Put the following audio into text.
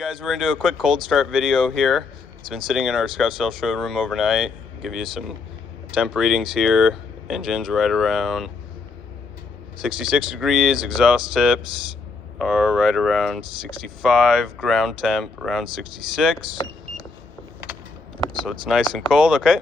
Guys, we're gonna do a quick cold start video here. It's been sitting in our Scottsdale showroom overnight. Give you some temp readings here. Engine's right around 66 degrees. Exhaust tips are right around 65. Ground temp around 66. So it's nice and cold, okay?